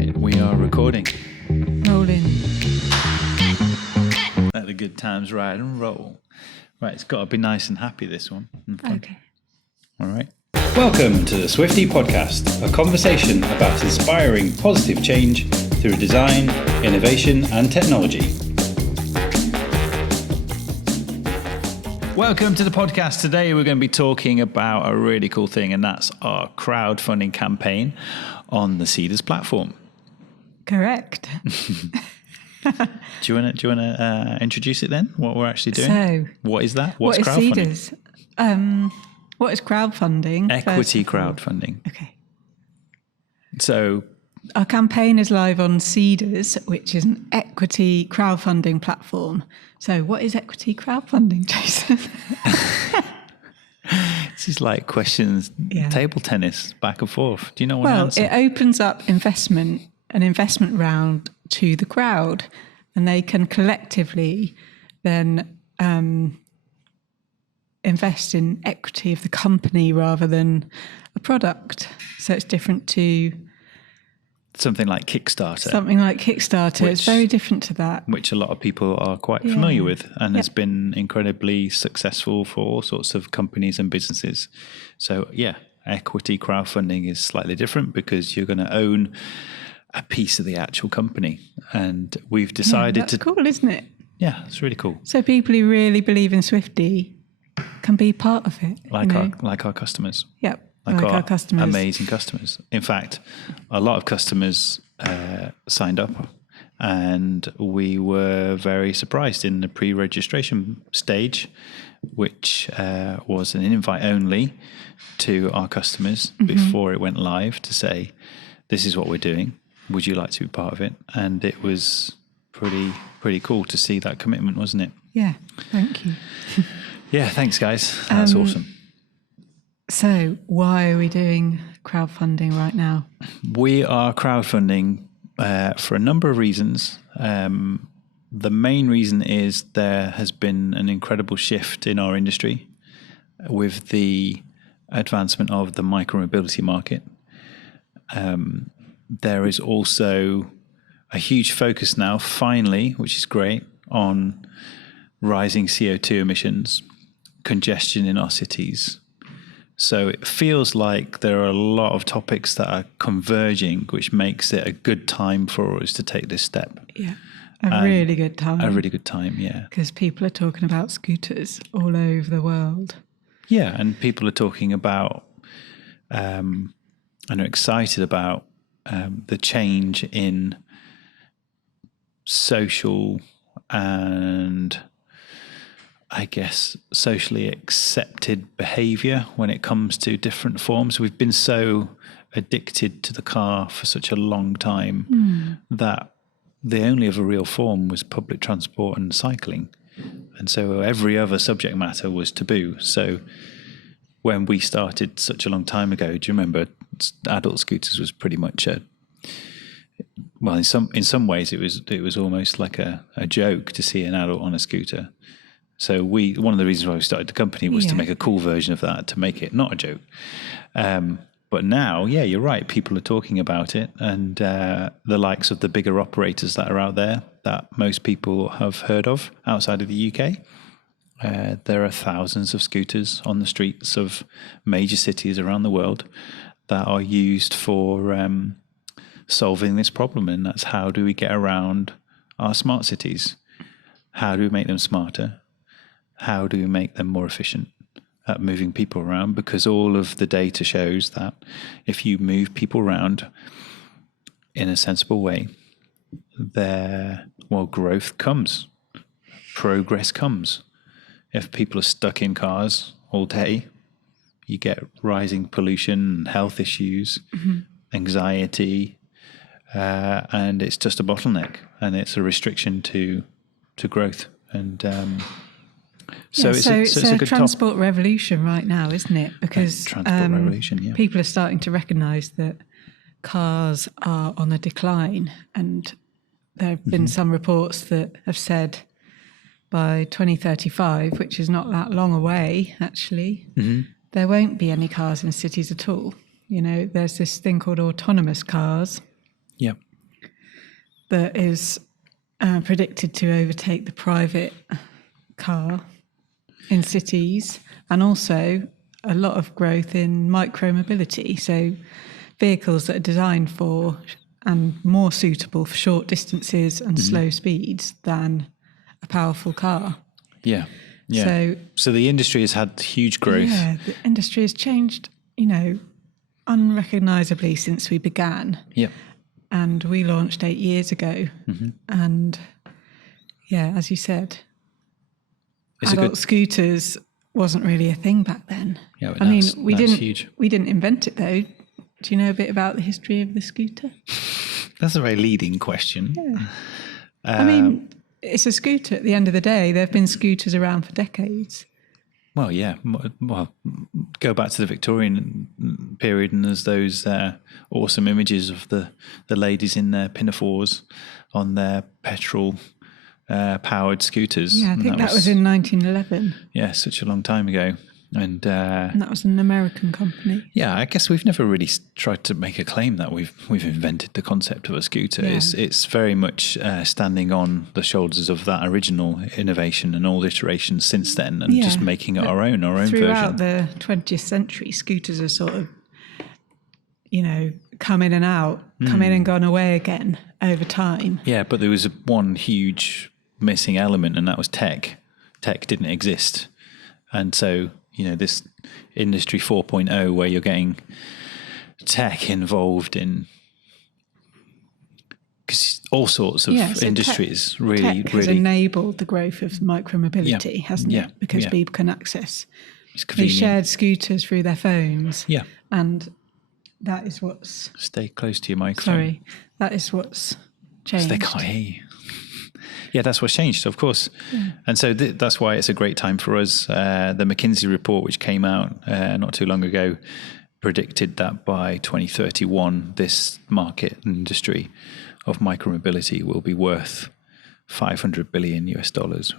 Right, we are recording. Rolling. Let the good times ride and roll. Right, it's got to be nice and happy, this one. Okay. All right. Welcome to the Swifty Podcast, a conversation about inspiring positive change through design, innovation, and technology. Welcome to the podcast. Today we're going to be talking about a really cool thing, and that's our crowdfunding campaign on the Cedars platform. Correct. Do you want to introduce it then? What we're actually doing? So, what is that? What's what is crowdfunding? Cedars? What is crowdfunding? Equity crowdfunding. Okay. So our campaign is live on Cedars, which is an equity crowdfunding platform. So what is equity crowdfunding, Jason? this is like questions, table tennis, back and forth. Do you know what answer? It opens up an investment round to the crowd, and they can collectively then invest in equity of the company rather than a product. So it's different to something like Kickstarter. It's very different to that. Which a lot of people are quite familiar with, and has been incredibly successful for all sorts of companies and businesses. So equity crowdfunding is slightly different because you're going to own a piece of the actual company. And we've decided that's cool, isn't it? Yeah, it's really cool. So people who really believe in Swifty can be part of it. Like our customers. Yep. Like our customers. Amazing customers. In fact, a lot of customers signed up, and we were very surprised in the pre-registration stage, which was an invite only to our customers before it went live to say, this is what we're doing. Would you like to be part of it? And it was pretty cool to see that commitment, wasn't it? Yeah, thank you. Yeah, thanks, guys. That's awesome. So why are we doing crowdfunding right now? We are crowdfunding for a number of reasons. The main reason is there has been an incredible shift in our industry with the advancement of the micromobility market. There is also a huge focus now, finally, which is great, on rising CO2 emissions, congestion in our cities. So it feels like there are a lot of topics that are converging, which makes it a good time for us to take this step. Yeah, a really good time. A really good time, yeah. Because people are talking about scooters all over the world. Yeah, and people are talking about and are excited about the change in social and I guess socially accepted behavior when it comes to different forms. We've been so addicted to the car for such a long time that the only other real form was public transport and cycling. And so every other subject matter was taboo. So when we started such a long time ago, do you remember adult scooters was pretty much in some ways it was almost like a joke to see an adult on a scooter. So one of the reasons why we started the company was to make a cool version of that, to make it not a joke. But now, you're right. People are talking about it, and the likes of the bigger operators that are out there that most people have heard of outside of the UK. There are thousands of scooters on the streets of major cities around the world that are used for solving this problem, and that's how do we get around our smart cities? How do we make them smarter? How do we make them more efficient at moving people around? Because all of the data shows that if you move people around in a sensible way, growth comes, progress comes. If people are stuck in cars all day, you get rising pollution, health issues, anxiety, and it's just a bottleneck, and it's a restriction to growth. And So it's a good transport revolution right now, isn't it? Because transport revolution, people are starting to recognise that cars are on a decline, and there have been some reports that have said by 2035, which is not that long away, actually, there won't be any cars in cities at all. You know, there's this thing called autonomous cars. Yep. that is predicted to overtake the private car in cities, and also a lot of growth in micromobility. So vehicles that are designed for and more suitable for short distances and slow speeds than a powerful car. Yeah. So the industry has had huge growth. Yeah, the industry has changed, unrecognisably since we began. Yeah. And we launched 8 years ago. And yeah, as you said, adult scooters wasn't really a thing back then. Yeah, we didn't invent it though. Do you know a bit about the history of the scooter? That's a very leading question. Yeah. It's a scooter at the end of the day. There have been scooters around for decades. Well, yeah. Well, go back to the Victorian period, and there's those awesome images of the ladies in their pinafores on their petrol powered scooters. Yeah, I think that was in 1911. Yeah, such a long time ago. And that was an American company. Yeah, I guess we've never really tried to make a claim that we've invented the concept of a scooter. Yeah. It's very much standing on the shoulders of that original innovation and all iterations since then, and just making it our own version. Throughout the 20th century, scooters are sort of, come in and out, come in and gone away again over time. Yeah, but there was one huge missing element, and that was tech. Tech didn't exist. And so, this industry 4.0, where you're getting tech involved in all sorts of industries, tech has enabled the growth of micromobility, hasn't it? Because people can access these shared scooters through their phones. Yeah. And that is what's... Stay close to your microphone. Sorry. That is what's changed. They can't hear you. Yeah, that's what's changed, of course. Yeah. And so that's why it's a great time for us. The McKinsey report, which came out not too long ago, predicted that by 2031, this market industry of micromobility will be worth $500 billion US,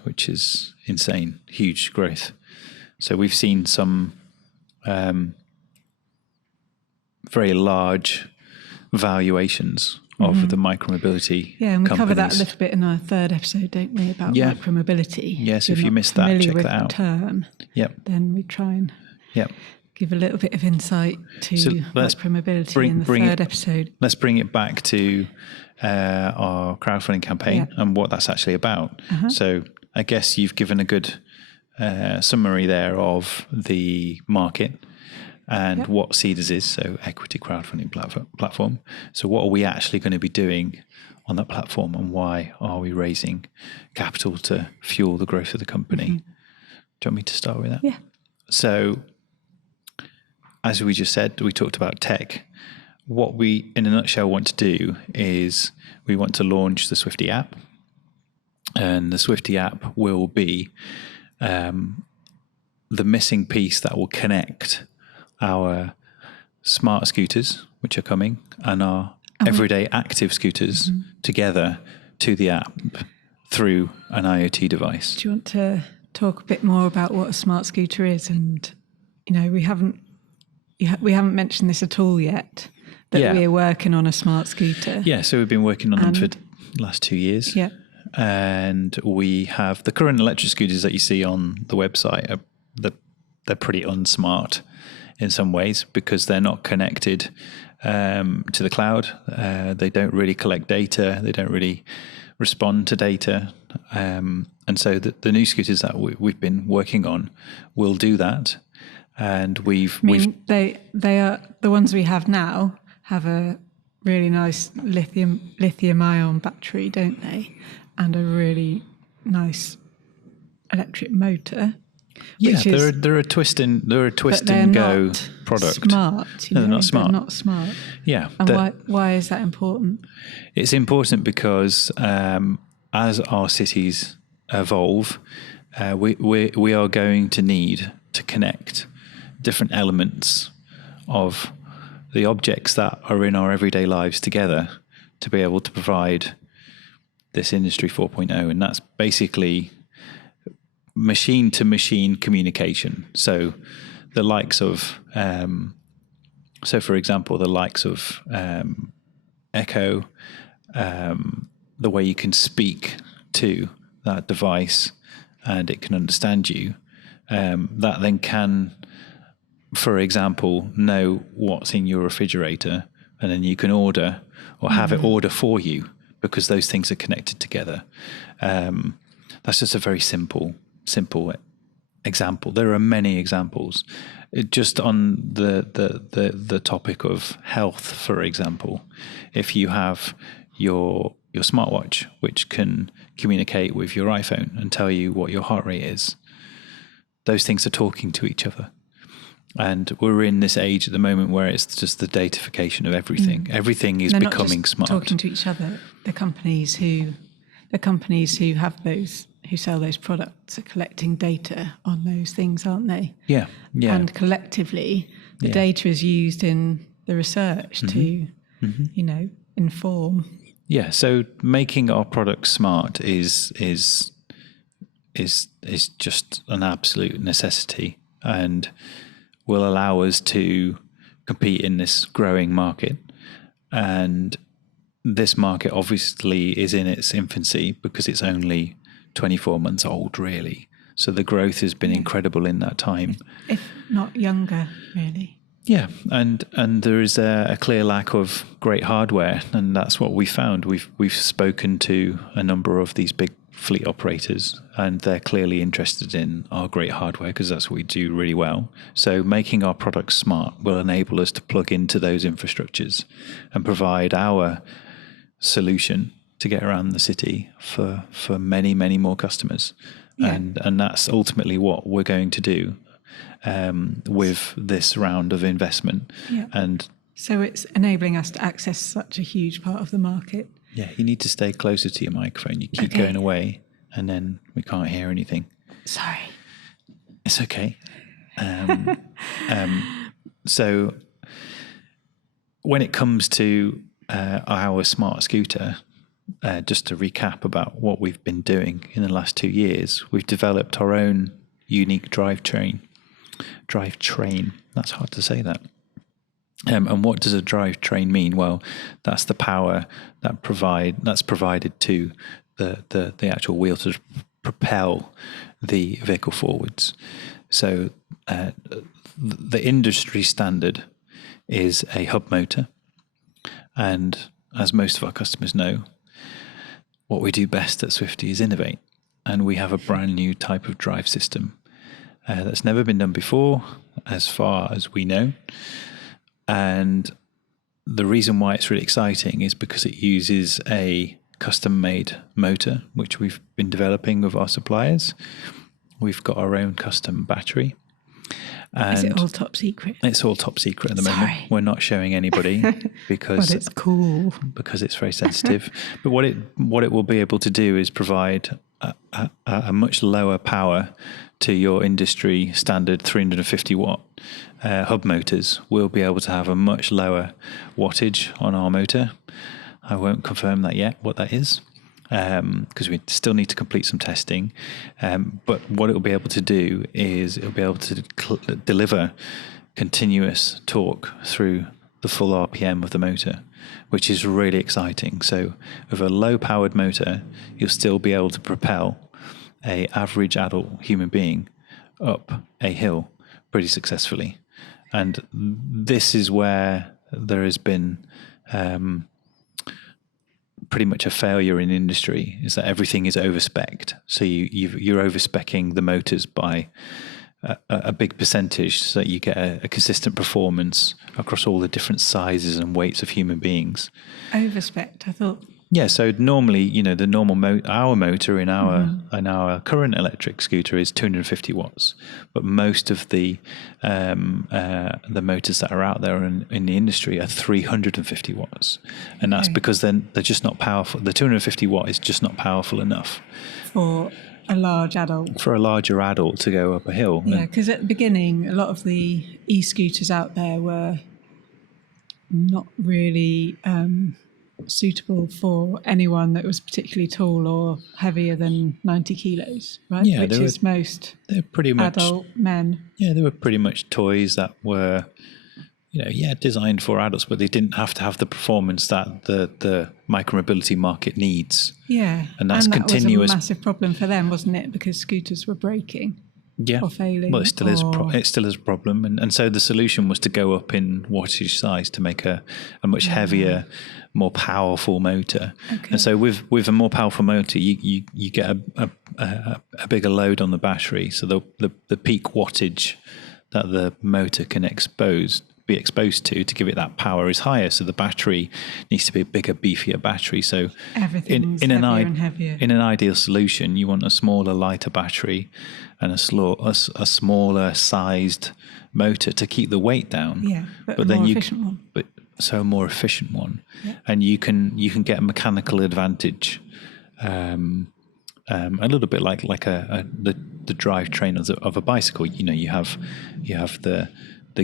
which is insane, huge growth. So we've seen some very large valuations of the micromobility. Yeah, and we companies. cover that a little bit in our third episode, don't we, about micromobility? Yes, if you missed that, check that out. Term, then we try and give a little bit of insight to micromobility in the third episode. Let's bring it back to our crowdfunding campaign and what that's actually about. So I guess you've given a good summary there of the market and what Seedrs is, so equity crowdfunding platform. So what are we actually going to be doing on that platform, and why are we raising capital to fuel the growth of the company? Do you want me to start with that? Yeah. So as we just said, we talked about tech. What we, in a nutshell, want to do is we want to launch the Swifty App, and the Swifty App will be the missing piece that will connect our smart scooters, which are coming, and our everyday active scooters together to the app through an IoT device. Do you want to talk a bit more about what a smart scooter is? And we haven't mentioned this at all yet, that we're working on a smart scooter. Yeah, so we've been working on them for the last 2 years. Yeah. And we have the current electric scooters that you see on the website. They're pretty unsmart in some ways because they're not connected to the cloud. They don't really collect data. They don't really respond to data. And so the new scooters that we've been working on will do that. And they are the ones we have now have a really nice lithium ion battery, don't they? And a really nice electric motor. Yeah, they're a twist and go product. Smart, no, they're not smart. They're not smart. Yeah. And why is that important? It's important because as our cities evolve, we are going to need to connect different elements of the objects that are in our everyday lives together to be able to provide this industry 4.0, and that's basically machine-to-machine communication. So the likes of, for example, the likes of Echo, the way you can speak to that device and it can understand you, that then can, for example, know what's in your refrigerator, and then you can order or have it order for you because those things are connected together. That's just a very simple example. There are many examples. Just on the topic of health, for example, if you have your smartwatch, which can communicate with your iPhone and tell you what your heart rate is, those things are talking to each other. And we're in this age at the moment where it's just the datafication of everything. Everything is becoming smart. Talking to each other. The companies who have those, who sell those products, are collecting data on those things, aren't they? Yeah. And collectively, the data is used in the research to, inform. Yeah. So making our products smart is just an absolute necessity, and will allow us to compete in this growing market. And this market obviously is in its infancy because it's only 24 months old, really. So the growth has been incredible in that time. If not younger, really. Yeah, and there is a clear lack of great hardware, and that's what we found. We've spoken to a number of these big fleet operators, and they're clearly interested in our great hardware because that's what we do really well. So making our products smart will enable us to plug into those infrastructures and provide our solution to get around the city for many, many more customers. Yeah. And that's ultimately what we're going to do with this round of investment. Yeah. And so it's enabling us to access such a huge part of the market. Yeah, you need to stay closer to your microphone. You keep going away, and then we can't hear anything. Sorry. It's okay. So when it comes to our smart scooter, just to recap about what we've been doing in the last 2 years, we've developed our own unique drivetrain. That's hard to say that. And what does a drivetrain mean? Well, that's the power that's provided to the actual wheel to propel the vehicle forwards. So the industry standard is a hub motor, and as most of our customers know, what we do best at Swifty is innovate, and we have a brand new type of drive system that's never been done before, as far as we know. And the reason why it's really exciting is because it uses a custom-made motor, which we've been developing with our suppliers. We've got our own custom battery. And is it all top secret? It's all top secret at the moment. We're not showing anybody because but it's cool. Because it's very sensitive. But what it will be able to do is provide a much lower power to your industry standard 350 watt hub motors. We'll be able to have a much lower wattage on our motor. I won't confirm that yet, what that is, because we still need to complete some testing. But what it will be able to do is it'll be able to deliver continuous torque through the full RPM of the motor, which is really exciting. So with a low-powered motor, you'll still be able to propel a average adult human being up a hill pretty successfully. And this is where there has been pretty much a failure in industry, is that everything is overspec'd. So you're overspecking the motors by a big percentage so that you get a consistent performance across all the different sizes and weights of human beings. Overspec'd, I thought. Yeah, so normally, the normal our motor in our current electric scooter is 250 watts, but most of the motors that are out there in the industry are 350 watts, and that's because then they're just not powerful. The 250 watt is just not powerful enough for a large adult. For a larger adult to go up a hill. Yeah, because at the beginning, a lot of the e-scooters out there were not really suitable for anyone that was particularly tall or heavier than 90 kilos, right? Yeah, which is most they're pretty much adult men. Yeah, they were pretty much toys that were designed for adults, but they didn't have to have the performance that the micromobility market needs. Yeah, and that's continuous. Was a massive problem for them, wasn't it? Because scooters were breaking. Yeah, or failing. Well, it still is a problem, and so the solution was to go up in wattage size to make a much heavier, more powerful motor. Okay. And so with a more powerful motor, you get a bigger load on the battery. So the peak wattage that the motor can be exposed to give it that power is higher. So the battery needs to be a bigger, beefier battery. So everything's heavier and heavier. In an ideal solution, you want a smaller, lighter battery and a smaller sized motor to keep the weight down. Yeah, but a more efficient one. A more efficient one, yeah. And you can get a mechanical advantage, a little bit like the drivetrain of a bicycle. You have the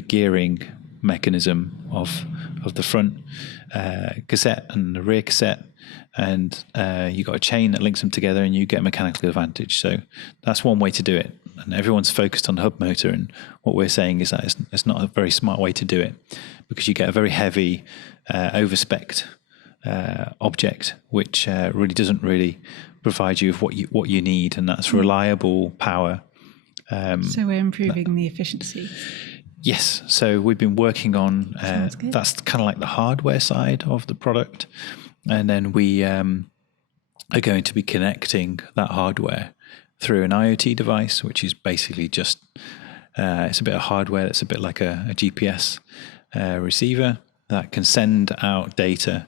gearing mechanism of the front cassette and the rear cassette, and you got a chain that links them together, and you get a mechanical advantage. So that's one way to do it. And everyone's focused on the hub motor, and what we're saying is that it's not a very smart way to do it, because you get a very heavy, overspec'd object, which really doesn't provide you with what you need, and that's reliable power. So we're improving the efficiency. Yes, so we've been working on that's kind of like the hardware side of the product, and then we are going to be connecting that hardware through an IoT device, which is basically just it's a bit of hardware that's a bit like a GPS receiver that can send out data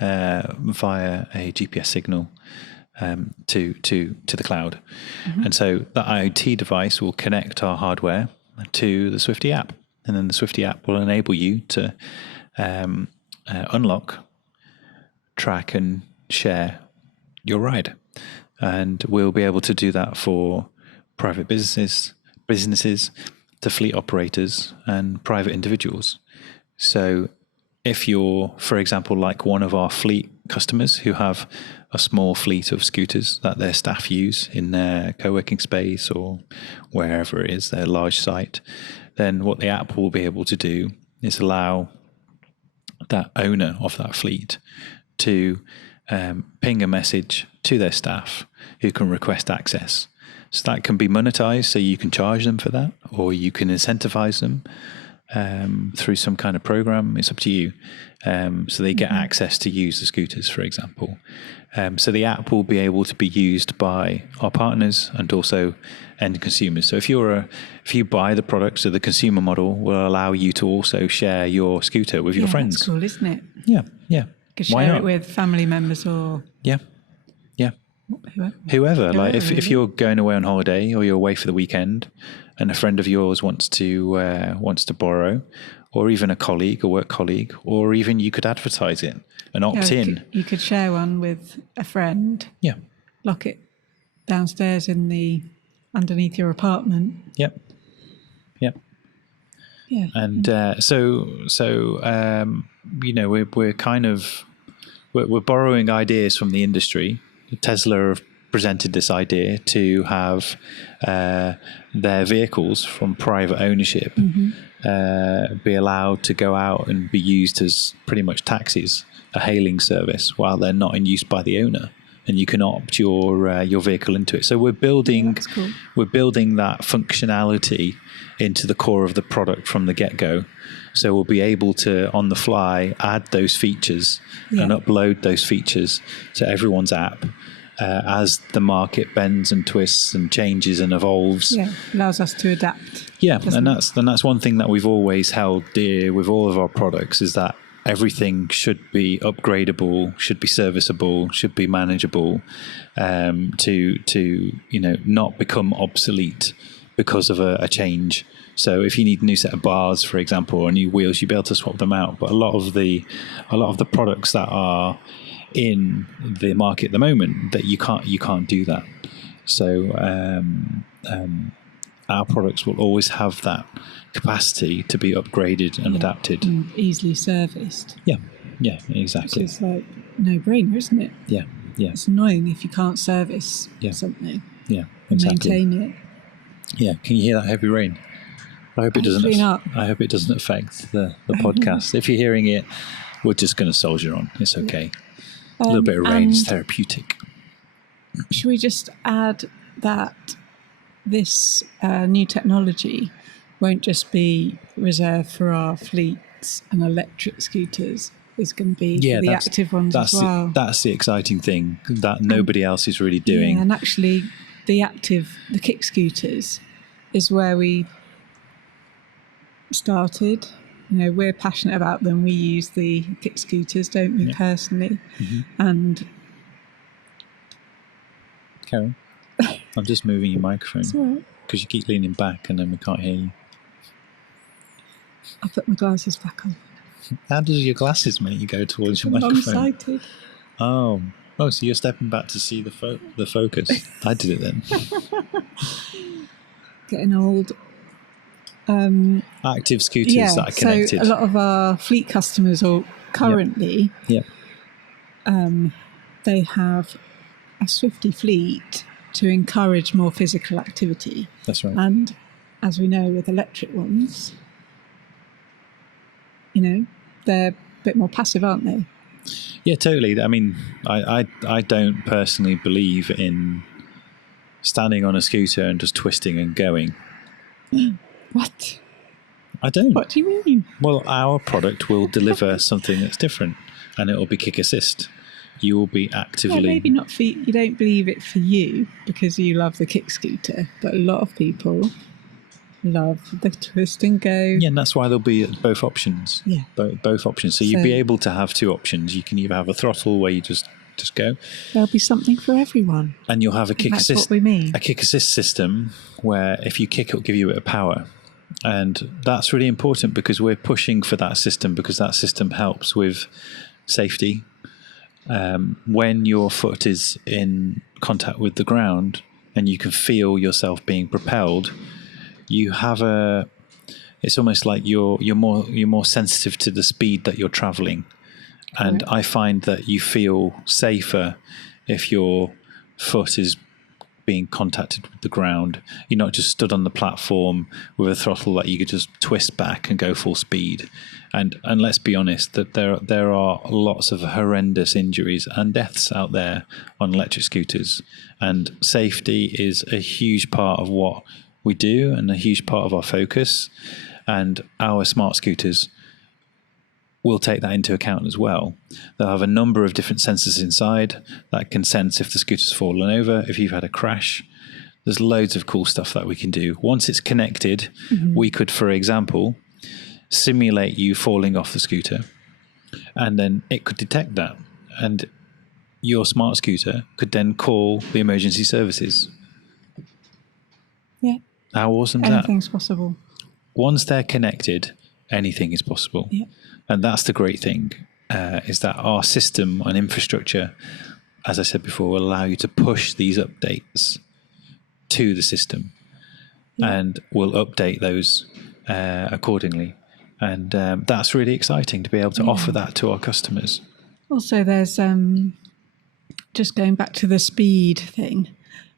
via a GPS signal to the cloud. Mm-hmm. And so that IoT device will connect our hardware to the Swifty app, and then the Swifty app will enable you to unlock, track, and share your ride. And we'll be able to do that for private businesses, to fleet operators, and private individuals. So if you're, for example, like one of our fleet customers who have a small fleet of scooters that their staff use in their co-working space or wherever it is, their large site, then what the app will be able to do is allow that owner of that fleet to ping a message to their staff who can request access. So that can be monetized, so you can charge them for that, or you can incentivize them through some kind of program. It's up to you. So they get access to use the scooters, for example. So the app will be able to be used by our partners and also end consumers. So if you buy the product, so the consumer model will allow you to also share your scooter with your friends. That's cool, isn't it? Yeah. You could share it with family members or whoever. Like if you're going away on holiday or you're away for the weekend, and a friend of yours wants to borrow, or even a colleague, a work colleague, or even you could advertise it and opt in. You could share one with a friend. Yeah. Lock it downstairs underneath your apartment. Yep. Yeah. And we're borrowing ideas from the industry. Tesla have presented this idea to have their vehicles from private ownership be allowed to go out and be used as pretty much taxis, a hailing service, while they're not in use by the owner, and you can opt your vehicle into it. So we're building that functionality into the core of the product from the get-go. So we'll be able to, on the fly, add those features and upload those features to everyone's app as the market bends and twists and changes and evolves. Yeah, allows us to adapt. Yeah, and that's one thing that we've always held dear with all of our products, is that everything should be upgradable, should be serviceable, should be manageable, to not become obsolete because of a change. So if you need a new set of bars, for example, or new wheels, you'll be able to swap them out. But a lot of the products that are in the market at the moment, that you can't do that. So our products will always have that capacity to be upgraded and adapted, and easily serviced. Yeah, exactly. It's like no-brainer, isn't it? Yeah. It's annoying if you can't service something. Yeah, exactly. Maintain it. Yeah, can you hear that heavy rain? I hope it Hopefully doesn't. not. I hope it doesn't affect the podcast. If you're hearing it, we're just going to soldier on. It's okay. A little bit of rain is therapeutic. Should we just add that this new technology won't just be reserved for our fleets and electric scooters? It's going to be for the active ones as well. That's the exciting thing that nobody else is really doing. Yeah, and actually, the kick scooters is where we started. We're passionate about them. We use the kick scooters, don't we, personally? Mm-hmm. And Karen, I'm just moving your microphone because you keep leaning back and then we can't hear you. I'll put my glasses back on. How does your glasses make you go towards your microphone? I'm sighted. Oh, so you're stepping back to see the focus. I did it then. Getting old. Active scooters that are connected. So a lot of our fleet customers currently, they have a Swifty fleet to encourage more physical activity. That's right. And as we know with electric ones, they're a bit more passive, aren't they? Yeah, totally. I mean, I don't personally believe in standing on a scooter and just twisting and going. What? I don't. What do you mean? Well, our product will deliver something that's different, and it will be kick assist. You will be actively... maybe not for you. You don't believe it for you because you love the kick scooter, but a lot of people love the twist and go. Yeah, and that's why there'll be both options. Yeah. Both options. So you'll be able to have two options. You can either have a throttle where you just go. There'll be something for everyone. And you'll have a kick assist. That's what we mean. A kick assist system where if you kick, it'll give you a bit of power. And that's really important because we're pushing for that system because that system helps with safety. When your foot is in contact with the ground and you can feel yourself being propelled, you have it's almost like you're more sensitive to the speed that you're traveling. And I find that you feel safer if your foot is being contacted with the ground. You're not just stood on the platform with a throttle that you could just twist back and go full speed. And let's be honest, that there are lots of horrendous injuries and deaths out there on electric scooters. And safety is a huge part of what we do and a huge part of our focus. And our smart scooters will take that into account as well. They'll have a number of different sensors inside that can sense if the scooter's fallen over, if you've had a crash. There's loads of cool stuff that we can do. Once it's connected, we could, for example, simulate you falling off the scooter, and then it could detect that. And your smart scooter could then call the emergency services. Yeah. How awesome is that? Anything's possible. Once they're connected, anything is possible. Yeah. And that's the great thing, is that our system and infrastructure, as I said before, will allow you to push these updates to the system and will update those accordingly. And that's really exciting to be able to offer that to our customers. Also, there's, just going back to the speed thing,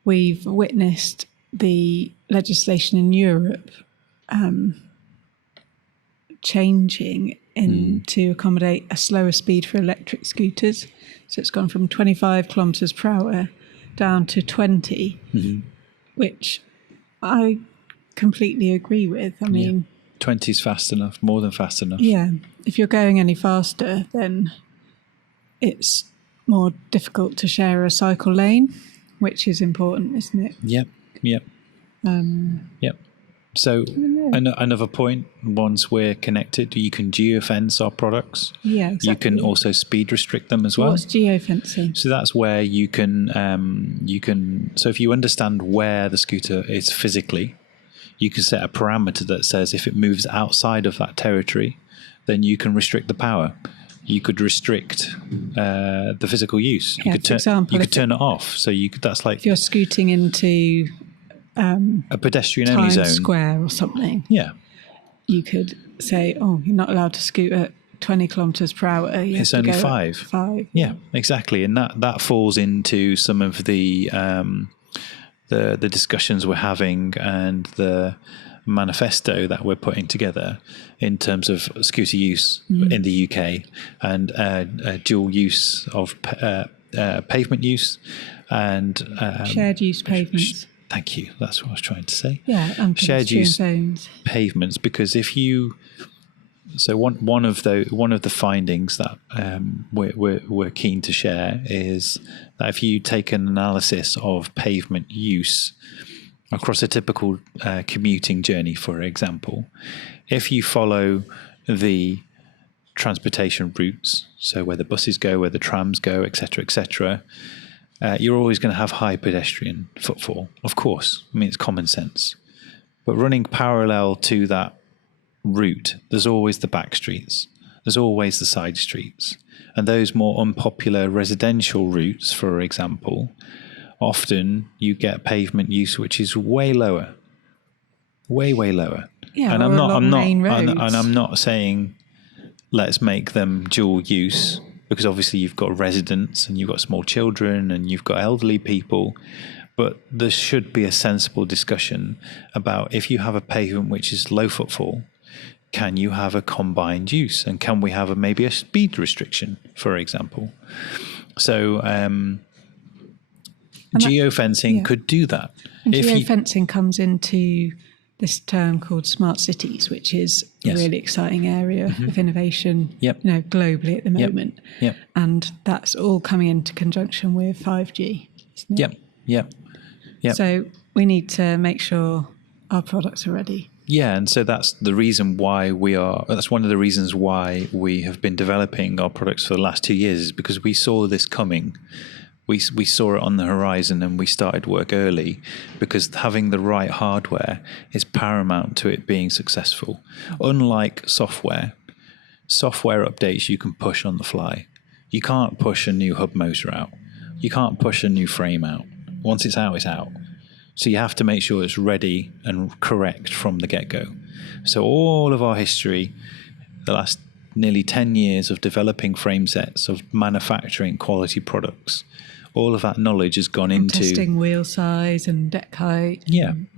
we've witnessed the legislation in Europe changing to accommodate a slower speed for electric scooters. So it's gone from 25 kilometres per hour down to 20, which I completely agree with. I mean... 20 is fast enough, more than fast enough. Yeah. If you're going any faster, then it's more difficult to share a cycle lane, which is important, isn't it? Yep. So another point, once we're connected, you can geo-fence our products. Yeah, exactly. You can also speed restrict them as well. What's geo-fencing? So that's where you can, so if you understand where the scooter is physically, you can set a parameter that says if it moves outside of that territory, then you can restrict the power. You could restrict the physical use. Yeah, you could turn it off. So that's like... If you're scooting into... a pedestrian-only zone. Times Square or something. Yeah. You could say, you're not allowed to scoot at 20 kilometres per hour. It's only 5. 5. Yeah, exactly. And that falls into some of the discussions we're having and the manifesto that we're putting together in terms of scooter use in the UK and dual use of pavement use and shared use pavements. Thank you. That's what I was trying to say. Yeah, shared use zones. Pavements, because if you one of the findings that we're keen to share is that if you take an analysis of pavement use across a typical commuting journey, for example, if you follow the transportation routes, so where the buses go, where the trams go, etc., you're always going to have high pedestrian footfall, of course. I mean, it's common sense. But running parallel to that route, there's always the back streets, there's always the side streets, and those more unpopular residential routes, for example, often you get pavement use which is way lower, way lower. Yeah, and I'm not saying let's make them dual use, because obviously you've got residents and you've got small children and you've got elderly people. But there should be a sensible discussion about, if you have a pavement which is low footfall, can you have a combined use? And can we have maybe a speed restriction, for example? So geofencing could do that. And geofencing comes into this term called smart cities, which is a really exciting area of innovation, globally at the moment. Yep. And that's all coming into conjunction with 5G, isn't it? Yep. So we need to make sure our products are ready. Yeah, and so that's the reason why that's one of the reasons why we have been developing our products for the last 2 years, is because we saw this coming. We saw it on the horizon and we started work early, because having the right hardware is paramount to it being successful. Unlike software updates you can push on the fly. You can't push a new hub motor out. You can't push a new frame out. Once it's out, it's out. So you have to make sure it's ready and correct from the get-go. So all of our history, the last nearly 10 years of developing frame sets, of manufacturing quality products, all of that knowledge has gone into testing wheel size and deck height,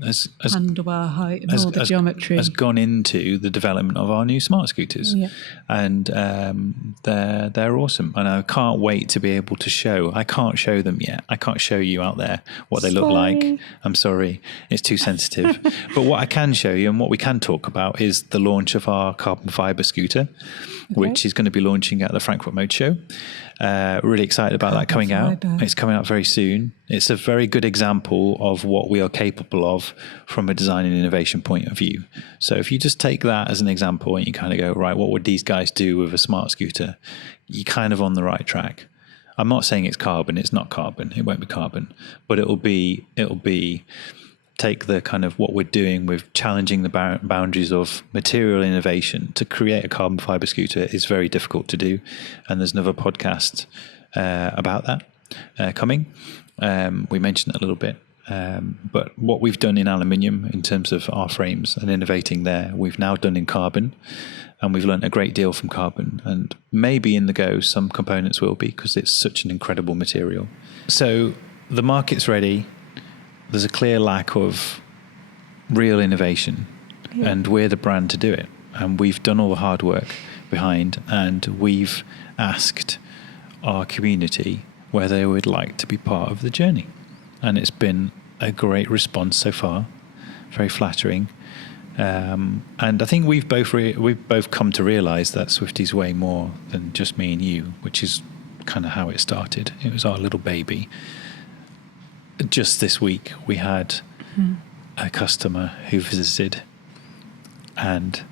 as handlebar height, and all the geometry has gone into the development of our new smart scooters. And they're awesome, and I can't wait to be able to show. I can't show them yet. I can't show you out there what they look like. I'm sorry, it's too sensitive. But what I can show you and what we can talk about is the launch of our carbon fiber scooter, which is going to be launching at the Frankfurt Motorshow. Really excited about that coming out. It's coming out very soon. It's a very good example of what we are capable of from a design and innovation point of view. So if you just take that as an example and you kind of go, right, what would these guys do with a smart scooter? You're kind of on the right track. I'm not saying it's carbon. It's not carbon. It won't be carbon, but it'll be take the kind of what we're doing with challenging the boundaries of material innovation to create a carbon fiber scooter is very difficult to do. And there's another podcast about that coming. We mentioned it a little bit. But what we've done in aluminium in terms of our frames and innovating there, we've now done in carbon. And we've learned a great deal from carbon. And maybe in the go, some components will be, because it's such an incredible material. So the market's ready. There's a clear lack of real innovation, and we're the brand to do it. And we've done all the hard work behind, and we've asked our community whether they would like to be part of the journey. And it's been a great response so far, very flattering. And I think we've both come to realise that Swifty's way more than just me and you, which is kind of how it started. It was our little baby. Just this week, we had a customer who visited, and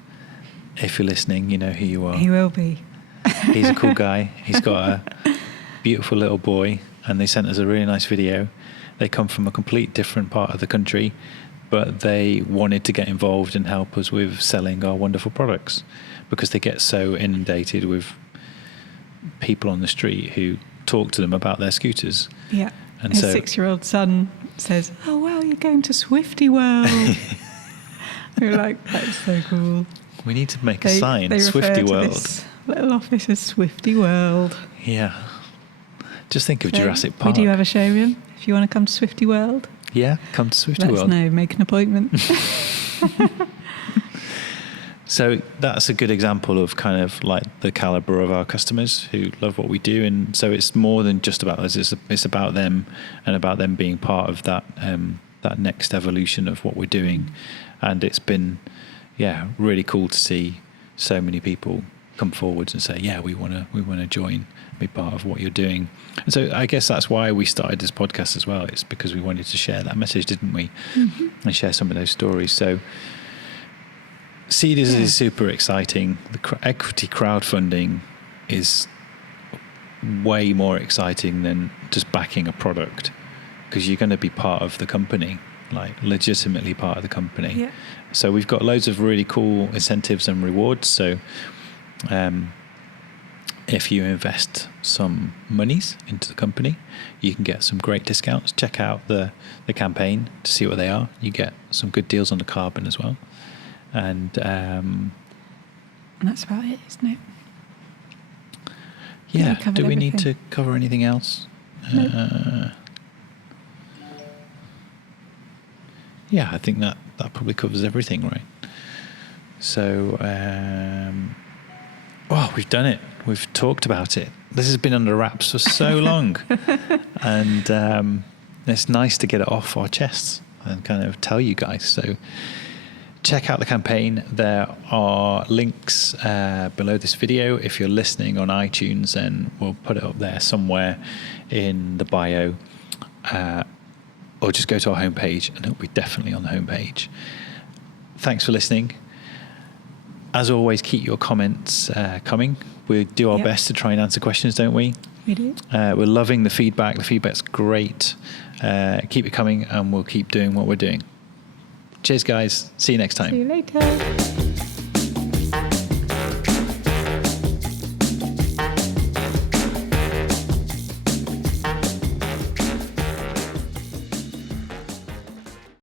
if you're listening, you know who you are. He will be. He's a cool guy. He's got a beautiful little boy, and they sent us a really nice video. They come from a complete different part of the country, but they wanted to get involved and help us with selling our wonderful products, because they get so inundated with people on the street who talk to them about their scooters. Yeah. And his so 6-year-old son says, "Oh wow, you're going to Swifty World." We're like, "That's so cool." We need to make a sign, Swifty World. This little office as Swifty World. Yeah. Just think of Jurassic Park. We do have a showroom. If you want to come to Swifty World, yeah, come to Swifty let World. us know. Make an appointment. So that's a good example of kind of like the caliber of our customers who love what we do. And so it's more than just about us. It's about them, and about them being part of that that next evolution of what we're doing. And it's been, really cool to see so many people come forwards and say, we want to join, be part of what you're doing. And so I guess that's why we started this podcast as well. It's because we wanted to share that message, didn't we? Mm-hmm. And share some of those stories. So Seeders is super exciting. The equity crowdfunding is way more exciting than just backing a product, because you're going to be part of the company, like legitimately part of the company. Yeah. So we've got loads of really cool incentives and rewards. So if you invest some monies into the company, you can get some great discounts. Check out the campaign to see what they are. You get some good deals on the carbon as well. And that's about it, isn't it? Yeah. Do we need to cover anything else? No. I think that probably covers everything, right? So, we've done it. We've talked about it. This has been under wraps for so long. And it's nice to get it off our chests and kind of tell you guys. So check out the campaign. There are links below this video. If you're listening on iTunes, then we'll put it up there somewhere in the bio. Or just go to our homepage, and it'll be definitely on the homepage. Thanks for listening. As always, keep your comments coming. We do our best to try and answer questions, don't we? We do. We're loving the feedback. The feedback's great. Keep it coming, and we'll keep doing what we're doing. Cheers, guys. See you next time. See you later.